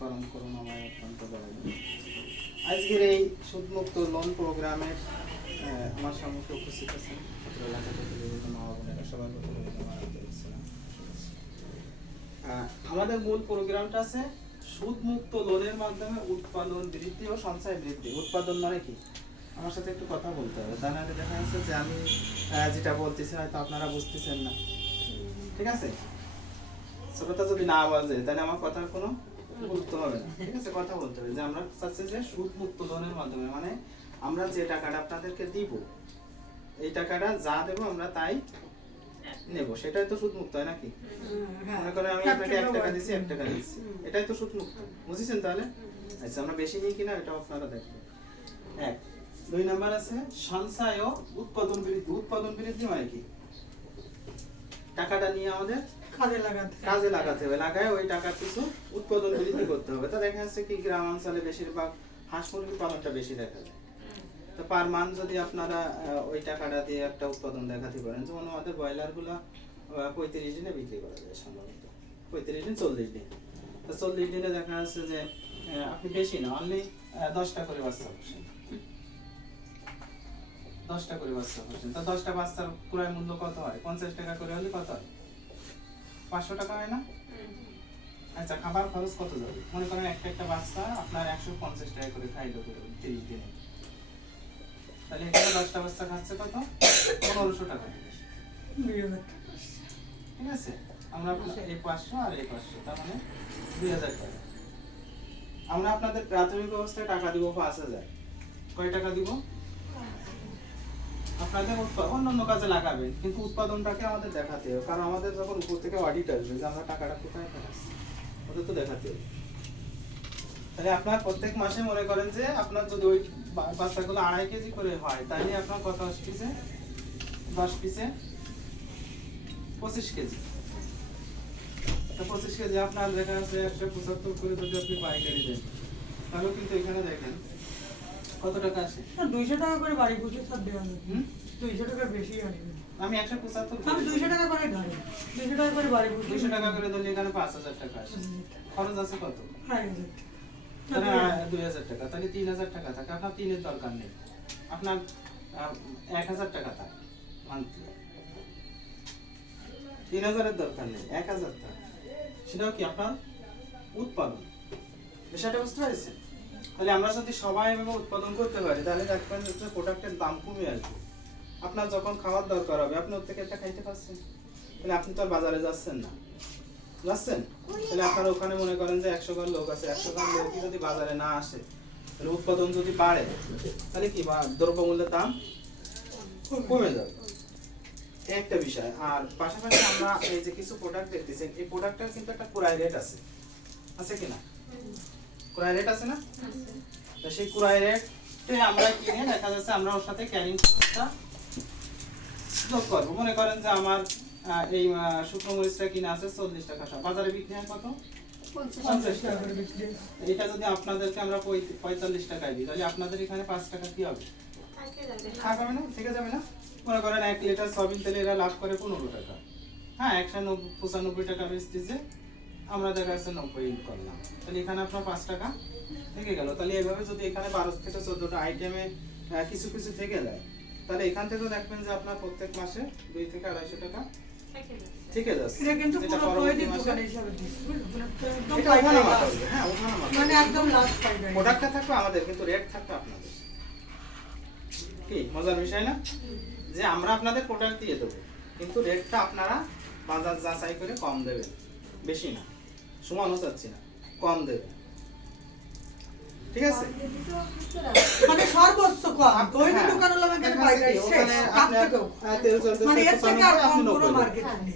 পরম করুণাময় অত্যন্ত দয়ালু আজকের এই সুদমুক্ত লোন প্রোগ্রামের আমার সম্মুখে উপস্থিত আছেন আমাদের মূল প্রোগ্রামটা আছে সুদমুক্ত লোনের মাধ্যমে উৎপাদন বৃদ্ধি ও সঞ্চয় বৃদ্ধি। উৎপাদন মানে কি? আমার সাথে একটু কথা বলতে হবে। তা নাহলে দেখা যাচ্ছে যে আমি যেটা বলতেছি হয়তো আপনারা বুঝতেছেন না। ঠিক আছে? শ্রোতা যদি না বাজে তাহলে আমার কথার কোনো গুরুত্ব হবে? না ঠিক আছে কথা বলতে হবে। যে আমরা চাচ্ছি যে সুদ মুক্ত লোনের মাধ্যমে মানে আমরা যে টাকাটা আপনাদেরকে দিব এই টাকাটা যা দেবো আমরা তাই নেব। সেটাই তো সুদ মুক্ত হয় নাকি? মনে করেন আমি আপনাকে এক টাকা দিচ্ছি এক টাকা দিচ্ছি এটাই তো সুদ মুক্ত বুঝেছেন তাহলে? আচ্ছা আমরা বেশি নিই কিনা এটা আপনারা দেখবেন এক দুই নাম্বার আছে সঞ্চয় ও উৎপাদন বৃদ্ধি। উৎপাদন বৃদ্ধি মানে কি? টাকাটা নিয়ে আমাদের কাজে লাগাতে কাজে লাগাতে হবে, লাগায় ওই টাকার কিছু উৎপাদন বৃদ্ধি করতে হবে? তা দেখা যাচ্ছে কি গ্রাম অঞ্চলে বেশিরভাগ হাঁস মুরগি পালনটা বেশি দেখা যায়। তো পার মান যদি আপনারা ওই টাকাটা দিয়ে একটা উৎপাদন দেখাতে পারেন, যেমন আমাদের ব্রয়লারগুলা পঁয়ত্রিশ দিনে বিক্রি করা যায় সম্ভবত। পঁয়ত্রিশ দিন, চল্লিশ দিন। তো চল্লিশ দিনে দেখা যাচ্ছে যে আপনি বেশি না অনলি দশটা করে বাচ্চা বসেন দশটা করে বাচ্চা বসেন তা দশটা বাচ্চার ক্রয় মূল্য কত হয়? পঞ্চাশ টাকা করে হলে কত হয়? পাঁচশো টাকা হয় না? আচ্ছা খাবার খরচ কত যাবে? মনে করেন একটা একটা বাচ্চা আপনার একশো পঞ্চাশ টাকা করে খাইলো করে তিরিশ দিনে। তাহলে এখানে দশটা বাচ্চা খাচ্ছে কত? পনেরোশো টাকা। ঠিক আছে? আমরা এই পাঁচশো আর এই পাঁচশো, তার মানে দুই হাজার টাকা। আমরা আপনাদের প্রাথমিক অবস্থায় টাকা দিব পাঁচ হাজার। কয় টাকা দিব? আপনাদের উৎপা- অন্যান্য কাজে লাগাবেন, কিন্তু উৎপাদনটাকে আমাদের দেখাতে হবে। কারণ আমাদের যখন উপর থেকে অডিট আসবে যে আমরা টাকাটা কোথায় পাঠাচ্ছি ওদের তো দেখাতে হবে। তাহলে আপনার প্রত্যেক মাসে মনে করেন যে আপনার যদি ওই বাচ্চাগুলো আড়াই কেজি করে হয়, তাহলে আপনার কত পিসে দশ পিসে? পঁচিশ কেজি। তো পঁচিশ কেজি আপনার দেখা যাচ্ছে একশো পঁচাত্তর করে যদি আপনি পাইকারি দেন তাহলেও কিন্তু এখানে দেখেন কত টাকা আর দুইশো টাকা করে বাড়ি সব দেওয়া হুম? দুইশো টাকা বেশি আসবে আমি একশো পঁচাত্তর আমি দুইশো টাকা করে ধরি। দুইশো টাকা করে বাড়ি দুইশো টাকা করে ধরলে এখানে পাঁচ হাজার টাকা আসে। খরচ আছে কত? দুই হাজার টাকা। তাহলে তিন হাজার টাকা থাকে। আপনার তিনের দরকার নেই। আপনার এক হাজার টাকা থাকে মান্থলি তিন হাজারের দরকার নেই। এক হাজার টাকা সেটাও কি আপনার উৎপাদন? বিষয়টা বুঝতে পেরেছেন? তাহলে আমরা যদি সবাই এভাবে উৎপাদন করতে পারি, তাহলে দেখবেন যে প্রোডাক্টের দাম কমে আসবে। আপনার যখন খাওয়ার দরকার হবে, আপনি ওর থেকে একটা খাইতে পারছেন। তাহলে আপনি তো আর বাজারে যাচ্ছেন না। যাচ্ছেন? তাহলে আপনার ওখানে মনে করেন যে একশো ঘর লোক আছে, একশো ঘর লোকই যদি বাজারে না আসে, তাহলে উৎপাদন যদি বাড়ে, তাহলে কি বা দ্রব্যমূল্যের দাম কমে যাবে। একটা বিষয়। আর পাশাপাশি আমরা এই যে কিছু প্রোডাক্ট দেখতেছি, এই প্রোডাক্টের কিন্তু একটা ক্রয় রেট আছে। আছে কি না? ক্রয় রেট আছে না? তো সেই ক্রয় রেটে আমরা কিনে দেখা যাচ্ছে আমরা ওর সাথে ক্যারিং খরচটা যোগ করব। মনে করেন যে আমার এই শুকনো মরিচটা কিনে আছে চল্লিশ টাকা সব। বাজারে বিক্রি হয় কত। এটা যদি আপনাদেরকে আমরা পঁয়তাল্লিশ টাকায় দিই তাহলে আপনাদের এখানে পাঁচ টাকা কি হবে? থাকবে না। ঠিক যাবে না? মনে করেন এক লিটার সয়াবিন তেলে এরা লাভ করে পনেরো টাকা। হ্যাঁ একশো নব্বই পঁচানব্বই টাকা বেচতেছে আমরা দেখা যাচ্ছে নব্বই করলাম। তাহলে এখানে আপনার পাঁচ টাকা থেকে গেল। তাহলে এভাবে যদি এখানে বারো থেকে চোদ্দটা আইটেমে কিছু কিছু থেকে যায় তাহলে এখান থেকেও দেখবেন যে আপনার প্রত্যেক মাসে দুই থেকে আড়াইশো টাকা থেকে যাচ্ছে। এটা কিন্তু পুরো পরবর্তী দোকান হিসাবে দিচ্ছি, বুঝলে? একদম এটা পাইকারি ওঠানামা হ্যাঁ। করবে। মানে একদম লাস্ট পাইকারি প্রোডাক্টটা থাকবে আমাদের কিন্তু রেট থাকবে আপনাদের। কি মজার বিষয় না? যে আমরা আপনাদের প্রোডাক্ট দিয়ে দেবো কিন্তু রেটটা আপনারা বাজার যাচাই করে কম দেবেন। বেশি না। সমানও চাচ্ছি না কম দেবেন ঠিক আছে? মানে সর্বোচ্চ কম। তৈরি দোকান হলো আমাদের ওখানে আপনার, তেল মানে এর থেকে আর কম কোনো মার্কেট নেই।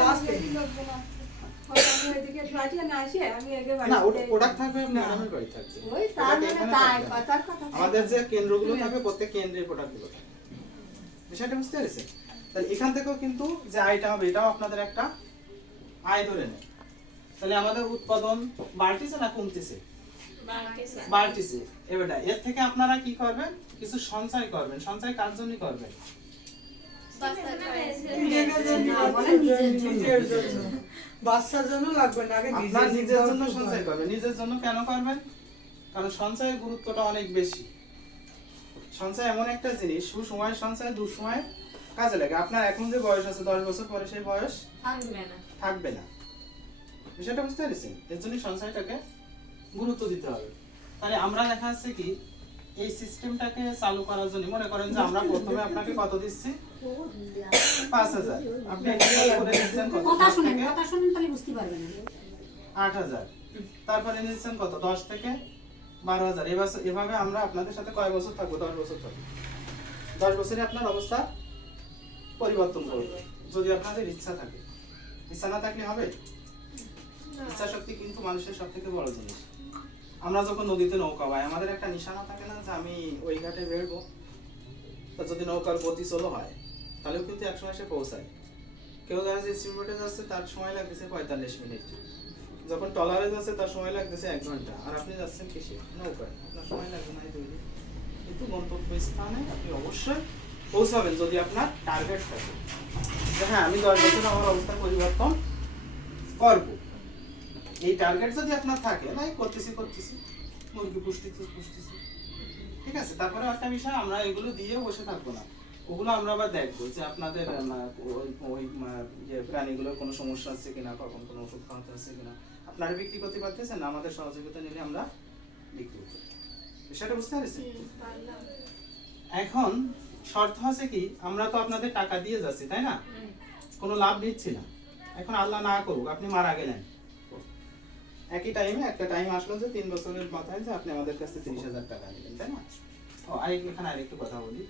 লাস্টে প্রোডাক্ট মানে। আমাদের যে কেন্দ্রগুলো থাকবে প্রত্যেক কেন্দ্রের প্রোডাক্টগুলো থাকবে। বিষয়টা বুঝতে পেরেছে তাহলে এখান থেকেও কিন্তু যে আয়টা হবে এটাও আপনাদের একটা আয় ধরে নেয়। তাহলে আমাদের উৎপাদন বাড়তিছে না কমতেছে? বাড়তিছে। এবার এর থেকে আপনারা কি করবেন? কিছু সঞ্চয় করবেন। সঞ্চয় কার জন্য করবেন? নিজেদের জন্য, না, বলে নিজের জন্য। বাচ্চার জন্য লাগবে না আগে আপনার নিজের নিজের জন্য সঞ্চয় করবেন। নিজের জন্য কেন করবেন? কারণ সঞ্চয়ের গুরুত্বটা অনেক বেশি। সঞ্চয় এমন একটা জিনিস সুসময় সঞ্চয় দুসময় কাজে লাগে। আপনার এখন যে বয়স আছে দশ বছর পরে সেই বয়স থাকবে না। থাকবে না। বিষয়টা বুঝতে পেরেছেন? এর জন্য সঞ্চয়টাকে গুরুত্ব দিতে হবে। তাহলে আমরা দেখা যাচ্ছে কি এই সিস্টেমটাকে চালু করার জন্য মনে করেন যে আমরা প্রথমে আপনাকে কত দিচ্ছি? পাঁচ হাজার। আপনি করে দিচ্ছেন কত? কথা শুনেন কথা শুনেন তাহলে বুঝতে পারবেন। আট হাজার। তারপরে নিচ্ছেন কত? দশ থেকে বারো হাজার। এবার এভাবে আমরা আপনাদের সাথে কয় বছর থাকব? দশ বছর থাকব। দশ বছরে আপনার অবস্থা পরিবর্তন করবে। যদি আপনাদের ইচ্ছা থাকে। ইচ্ছা না থাকলে হবে? ইচ্ছা শক্তি কিন্তু মানুষের সব থেকে বড় জিনিস। আমরা যখন নদীতে নৌকা পাই আমাদের একটা নিশানা থাকে না যে আমি ওই ঘাটে বেরবো? তা যদি নৌকার গতি চলো হয়, তাহলেও কিন্তু একসময় সে পৌঁছায়। কেউ দেখা যাচ্ছে স্পিড যাচ্ছে, তার সময় লাগতেছে পঁয়তাল্লিশ মিনিট। যখন টলারে যাচ্ছে, তার সময় লাগতেছে এক ঘণ্টা। আর আপনি যাচ্ছেন কিসে? নৌকায়। আপনার সময় লাগবে না কিন্তু গন্তব্য স্থানে আপনি অবশ্যই পৌঁছাবেন যদি আপনার টার্গেট থাকে। হ্যাঁ আমি দশ বছর আমার অবস্থা পরিবর্তন করব। এই টার্গেট যদি আপনার থাকে নাই করতেছি করতেছি। মুরগি পুষ্টিতে পুষ্টিছি ঠিক আছে? তারপরে একটা বিষয় আমরা এগুলো দিয়ে বসে থাকব না। ওগুলো আমরা আবার দেখব যে আপনাদের ওই ইয়ে প্রাণীগুলোর কোনো সমস্যা আছে কিনা কখন কোনো ওষুধ খাওয়াতে আছে কিনা। আপনারা বিক্রি করতে পারতেছেন না আমাদের সহযোগিতা নিলে আমরা বিক্রি করতে বিষয়টা বুঝতে পারছেন? এখন শর্ত আছে কি আমরা তো আপনাদের টাকা দিয়ে যাচ্ছি তাই না? কোনো লাভ নিচ্ছি না। এখন আল্লাহ না করুক আপনি মারা গেলেন। একই টাইমে একটা টাইম আসলো যে তিন বছরের মাথায় যে আপনি আমাদের কাছে তিরিশ হাজার টাকা নিলেন তাই না? ও আরেক এখানে আরেকটু কথা বলি।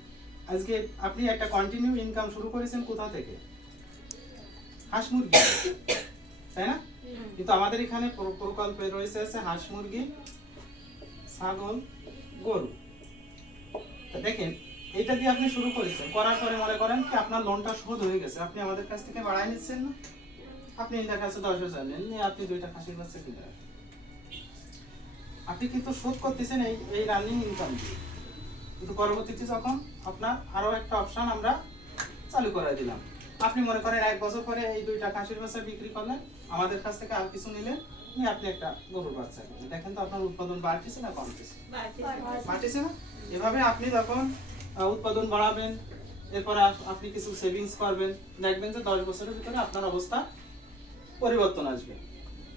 আজকে আপনি একটা কন্টিনিউ ইনকাম শুরু করেছেন কোথা থেকে? হাঁস মুরগি তাই না? কিন্তু আমাদের এখানে প্র- প্রকল্পে রয়েছে আছে হাঁস মুরগি ছাগল গরু। তা দেখেন এটা দিয়ে আপনি শুরু করেছেন করার পরে মনে করেন কি আপনার লোনটা শোধ হয়ে গেছে আপনি আমাদের কাছ থেকে বাড়াই নিচ্ছেন না? আপনি এটার কাছে দশ হাজার নেন আপনি দুইটা খাসির বাচ্চা কিনে রাখেন। আপনি কিন্তু শোধ করতেছেন এই এই রানিং ইনকাম দিয়ে। কিন্তু পরবর্তীতে যখন আপনার আরও একটা অপশন আমরা চালু করে দিলাম। আপনি মনে করেন এক বছর পরে এই দুইটা খাসির বাচ্চা বিক্রি করলেন, আমাদের কাছ থেকে আর কিছু নিলেন, নিয়ে আপনি একটা গরুর বাচ্চা কিনলেন। দেখেন তো আপনার উৎপাদন বাড়তেছে না কমতেছে? বাড়তেছে না? এভাবে আপনি যখন উৎপাদন বাড়াবেন, এরপরে আপনি কিছু সেভিংস করবেন, দেখবেন যে দশ বছরের ভিতরে আপনার অবস্থা পরিবর্তন আসবে।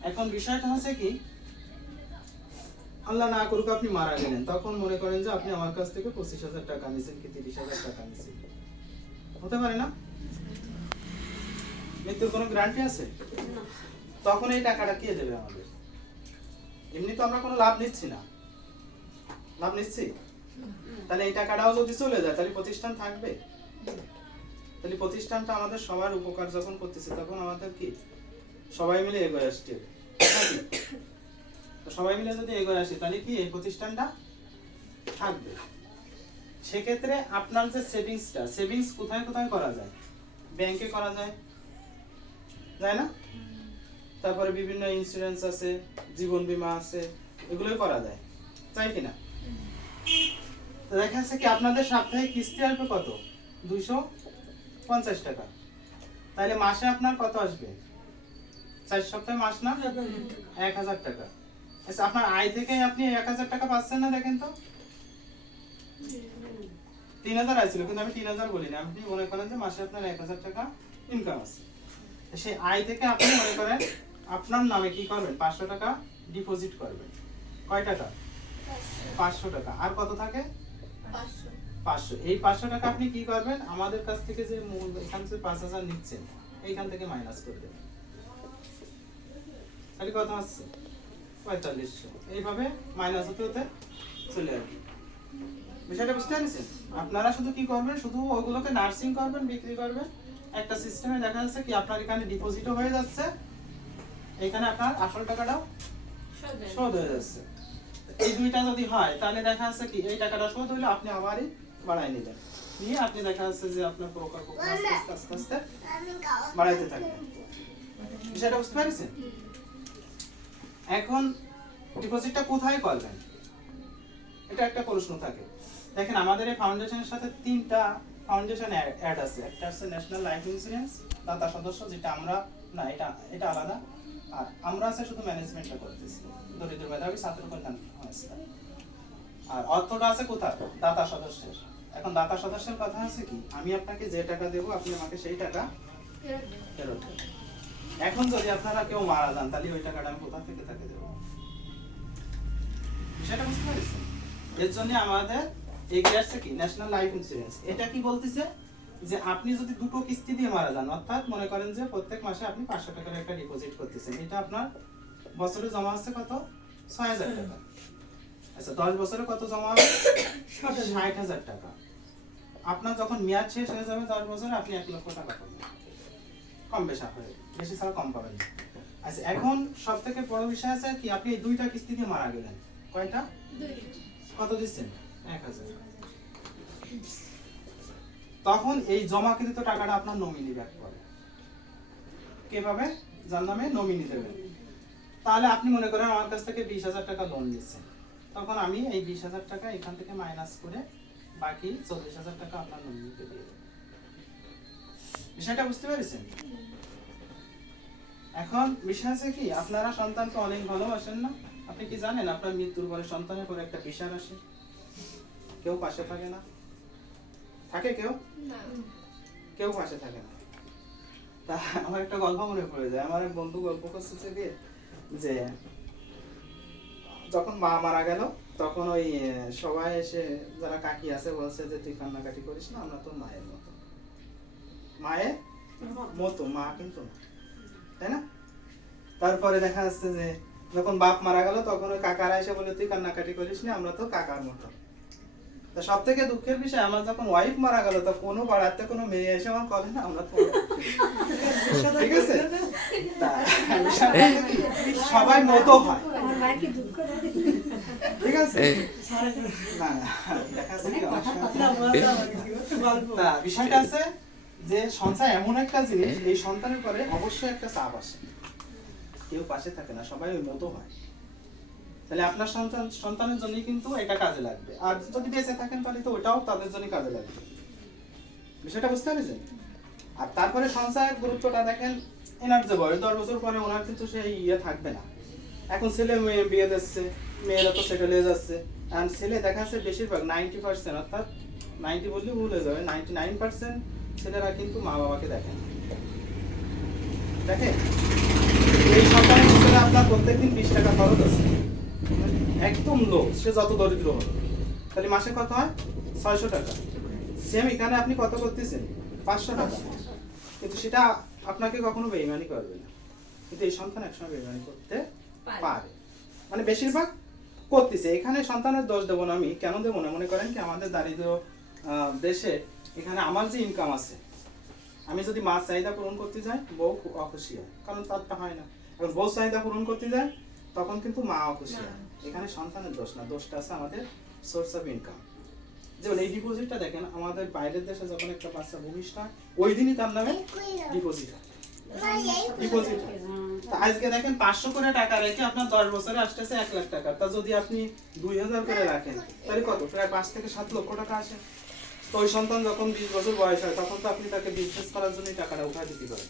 এখন বিষয়টা হচ্ছে কি আল্লাহ না করুক আপনি মারা গেলেন তখন মনে করেন যে আপনি আমার কাছ থেকে পঁচিশ হাজার টাকা নিয়েছেন কি তিরিশ হাজার টাকা নিয়েছেন। হতে পারে না? মৃত্যুর কোনো গ্যারান্টি আছে? তখন এই টাকাটা কে দেবে আমাদের? এমনি তো আমরা কোনো লাভ নিচ্ছি না। লাভ নিচ্ছি? তাহলে এই টাকাটাও যদি চলে যায় তাহলে প্রতিষ্ঠান থাকবে? তাহলে প্রতিষ্ঠানটা আমাদের সবার উপকার যখন করতেছে তখন আমাদের কি? সবাই মিলে এগোয় আসছে। সবাই মিলে যদি এগোয় আসে, তাহলে কি এই প্রতিষ্ঠানটা থাকবে? সেক্ষেত্রে আপনার যে সেভিংসটা, সেভিংস কোথায় কোথায় করা যায়? ব্যাংকে করা যায়। যায় না? তারপরে বিভিন্ন ইন্স্যুরেন্স আছে, জীবন বীমা আছে, এগুলোই করা যায়। তাই কিনা দেখা যাচ্ছে কি আপনাদের সাপ্তাহিক কিস্তি আসবে কত? দুইশো পঞ্চাশ টাকা। তাহলে মাসে আপনার কত আসবে? চার সপ্তাহে মাস না? এক হাজার টাকা। আচ্ছা আপনার আয় থেকে আপনি এক হাজার টাকা পাচ্ছেন না, দেখেন তো। তিন হাজার আইছিল কিন্তু আমি তিন হাজার বলিনি। আপনি মনে করেন যে মাসে আপনার এক হাজার টাকা ইনকাম আছে। সেই আয় থেকে আপনি মনে করেন আপনার নামে কি করবেন? পাঁচশো টাকা ডিপোজিট করবেন। কয় টাকা? পাঁচশো টাকা। আর কত থাকে? পাঁচশো। এই পাঁচশো টাকা আপনি কি করবেন? আমাদের কাছ থেকে যে মূল এখান থেকে পাঁচ হাজার নিচ্ছেন, এইখান থেকে মাইনাস করে দেবেন। তাহলে কত হচ্ছে। পঁয়তাল্লিশশো এইভাবে মাইনাস হতে হতে চলে আসবে। বিষয়টা বুঝতে পেরেছেন? আপনারা শুধু কি করবেন? শুধু ওগুলোকে নার্সিং করবেন বিক্রি করবেন। একটা সিস্টেমে দেখা যাচ্ছে কি আপনার এখানে ডিপোজিটও হয়ে যাচ্ছে। এখানে আপনার আসল টাকাটাও শোধ হয়ে যাচ্ছে। এই দুইটা যদি হয় তাহলে দেখা যাচ্ছে কি এই টাকাটা শোধ হইলে আপনি আবারই বাড়াই নিলেন। নিয়ে আপনি দেখা যাচ্ছে যে আপনার আস্তে আস্তে আস্তে আস্তে বাড়াইতে থাকবেন বিষয়টা বুঝতে পারছেন? এখন ডিপোজিটটা কোথায় করবেন এটা একটা প্রশ্ন থাকে। দেখেন আমাদের এই ফাউন্ডেশনের সাথে তিনটা ফাউন্ডেশন অ্যাড আছে। একটা হচ্ছে ন্যাশনাল লাইফ ইন্স্যুরেন্স দাতা সদস্য যেটা আমরা না এটা এটা আলাদা। আর আমরা আছে শুধু ম্যানেজমেন্টটা করতেছি। দরিদ্র মেধাবী ছাত্র কল্যাণ সংস্থা। আর অর্থটা আছে কোথায়? দাতা সদস্যের। এখন দাতা সদস্যের কথা আছে কি? আমি আপনাকে যে টাকা দেবো আপনি আমাকে সেই টাকা ফেরত দেবেন। এখন যদি আপনারা কেউ মারা যান, তাহলে ওই টাকাটা আমি কোথা থেকে তাকে দেবো? বিষয়টা বুঝতে পারছেন? এর জন্য আমাদের এগিয়ে আসছে কি? ন্যাশনাল লাইফ ইন্স্যুরেন্স এটা কি বলতেছে? যে আপনি যদি দুটো কিস্তি দিয়ে মারা যান, অর্থাৎ মনে করেন যে প্রত্যেক মাসে আপনি পাঁচশো টাকার একটা ডিপোজিট করতেছেন, এটা আপনার বছরে জমা হচ্ছে কত? ছয় হাজার টাকা। আচ্ছা দশ বছরে কত জমা হবে? ষাট হাজার। টাকা। আপনার যখন মেয়াদ শেষ হয়ে যাবে দশ বছরে, আপনি এক লক্ষ টাকা পাবেন কম বেশি হবে। বেশি ছাড়া কম পাবেন। আচ্ছা এখন সব থেকে বড় বিষয় আছে কি আপনি এই দুইটা কিস্তি দিয়ে মারা গেলেন। কয়টা? কত দিচ্ছেন? এক হাজার। তখন এই জমাকৃত টাকাটা আপনার নমিনি ব্যাক করে। কে পাবে? যার নামে নমিনি দেবেন তাহলে আপনি মনে করেন আমার কাছ থেকে বিশ হাজার টাকা লোন নিচ্ছেন। তখন আমি এই বিশ হাজার টাকা এখান থেকে মাইনাস করে বাকি চল্লিশ হাজার টাকা আপনার নমিনিতে দিয়ে দেবো। বিষয়টা বুঝতে পেরেছেন? এখন বিষয় আছে কি আপনারা সন্তানকে অনেক ভালোবাসেন না? আপনি কি জানেন আপনার মৃত্যুর পরে সন্তানের পরে একটা বিষয় আসে? কেউ পাশে থাকে না? থাকে কেউ? কেউ পাশে থাকে না। তা আমার একটা গল্প মনে পড়ে যায়। আমার এক বন্ধু গল্প করতেছে কি যে যখন মা মারা গেল তখন ওই সবাই এসে যারা কাকি আছে বলছে যে তুই কান্নাকাটি করিস না আমরা তোর মায়ের মতো। মায়ের মতো মা কিন্তু না। তাই না? তারপরে দেখা যাচ্ছে যে যখন বাপ মারা গেল তখন ওই কাকারা এসে বলে তুই কান্নাকাটি করিস না আমরা তো কাকার মতো। তা সব থেকে দুঃখের বিষয় আমার যখন ওয়াইফ মারা গেল তো কোনো পাড়াতে কোনো মেয়ে এসে আমার করে না আমরা ঠিক আছে? সবাই মতো হয়। ঠিক আছে? না বিষয়টা আছে যে সঞ্চয় এমন একটা জিনিস এই সন্তানের পরে অবশ্যই একটা চাপ আসে। কেউ পাশে থাকে না, সবাই ওই মতো হয়। তাহলে আপনার সন্তান, সন্তানের জন্য কিন্তু এটা কাজে লাগবে। আর যদি বেঁচে থাকেন তাহলে তো ওটাও তাদের জন্য কাজে লাগবে। বিষয়টা বুঝতে পেরেছেন? আর তারপরে সঞ্চয়ের গুরুত্বটা দেখেন, এনার যে বয়স, দশ বছর পরে ওনার কিন্তু সেই ইয়ে থাকবে না। এখন ছেলে মেয়ে বিয়ে দিচ্ছে, মেয়েরা তো সেটেল হয়ে যাচ্ছে। আর ছেলে দেখা যাচ্ছে বেশিরভাগ নাইনটি পার্সেন্ট অর্থাৎ নাইনটি বললে ভুল হয়ে যাবে নাইনটি নাইন পার্সেন্ট ছেলেরা কিন্তু মা বাবাকে দেখে না। দেখে আপনার প্রত্যেকদিন বিশ টাকা খরচ আছে। একদম লো সে যত দরিদ্র হোক। তাহলে মাসে কত হয়? ছয়শো টাকা। সেম এখানে আপনি কত করতেছেন? পাঁচশো টাকা। কিন্তু সেটা আপনাকে কখনো বেইমানি করবে না। কিন্তু এই সন্তান একসময় বেইমানি করতে পারে। মানে বেশিরভাগ করতেছে। এখানে সন্তানের দোষ দেবো না আমি। কেন দেবো না? মনে করেন কি আমাদের দারিদ্র দেশে এখানে আমার যে ইনকাম আছে আমি যদি মাছ চাহিদা পূরণ করতে যাই বউ খুব অখুশি হয়। কারণ তারটা হয় না। বউ চাহিদা পূরণ করতে যায় তখন কিন্তু মা হয়। এখানে সন্তানের দোষ না দোষটা আছে আমাদের সোর্স অফ ইনকাম যেমন এই ডিপোজিটটা দেখেন আমাদের বাইরের দেশে যখন একটা বাচ্চা ভূমিষ্ঠ হয় ওই দিনই তার নামে ডিপোজিট হয় ডিপোজিট আজকে দেখেন পাঁচশো করে টাকা রেখে আপনার দশ বছরে আসতেছে এক লাখ টাকা। তা যদি আপনি দুই হাজার করে রাখেন তাহলে কত? প্রায় পাঁচ থেকে সাত লক্ষ টাকা আসে। তো ওই সন্তান যখন বিশ বছর বয়স হয় তখন তো আপনি তাকে বিজনেস করার জন্য টাকাটা উঠা দিতে পারেন।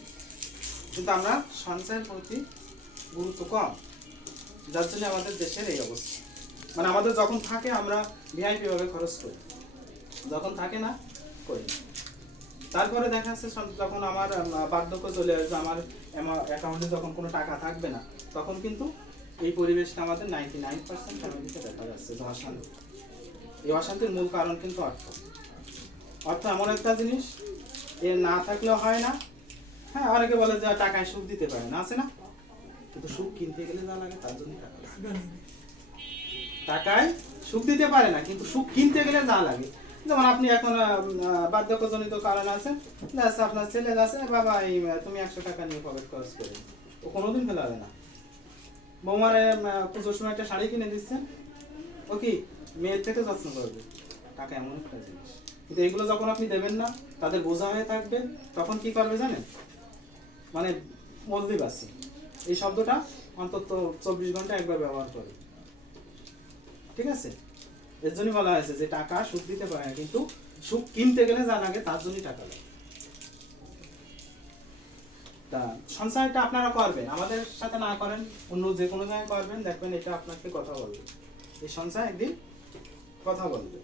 কিন্তু আমরা সঞ্চয়ের প্রতি গুরুত্ব কম। যার জন্য আমাদের দেশের এই অবস্থা। মানে আমাদের যখন থাকে, আমরা ভিআইপি ভাবে খরচ করি। যখন থাকে না, করি তারপরে দেখা যাচ্ছে যখন আমার বার্ধক্য চলে আসবে, আমার অ্যাকাউন্টে যখন কোনো টাকা থাকবে না, তখন কিন্তু এই পরিবেশটা আমাদের নাইনটি নাইন পার্সেন্ট ফ্যামিলিতে দেখা যাচ্ছে, যে অশান্তি। এই অশান্তির মূল কারণ কিন্তু অর্থ। অর্থ এমন একটা জিনিস এর না থাকলেও হয় না। হ্যাঁ অনেকে বলে যে টাকায় সুখ দিতে পারে না, আছে না? কিন্তু সুখ কিনতে গেলে যা লাগে তার জন্য টাকা। টাকায় সুখ দিতে পারে না কিন্তু সুখ কিনতে গেলে যা লাগে। যেমন আপনি এখন বার্ধক্যজনিত কারণ আছে ব্যাস আপনার ছেলে আছে বাবা এই তুমি একশো টাকা নিয়ে পকেট খরচ করে ও কোনোদিন ফেলাবে না। বৌমারে পুজোর সময় একটা শাড়ি কিনে দিচ্ছেন ও কি মেয়ের থেকে যত্ন করবে? টাকা এমন একটা জিনিস। কিন্তু এগুলো যখন আপনি দেবেন না তাদের বোঝা হয়ে থাকবে তখন কি করবে জানেন? মানে মলদ্বীপ আছে। এই শব্দটা অন্তত চব্বিশ ঘণ্টা একবার ব্যবহার করে। ঠিক আছে? এর জন্য বলা হয়েছে যে টাকা সুখ দিতে পারে না, কিন্তু সুখ কিনতে গেলে যা লাগে তার জন্যই টাকা লাগে। তা সঞ্চয়টা আপনারা করবেন, আমাদের সাথে না করেন, অন্য যে কোনো জায়গায় করবেন, দেখবেন এটা আপনাকে কথা বলবে। এই সঞ্চয় একদিন কথা বলবে।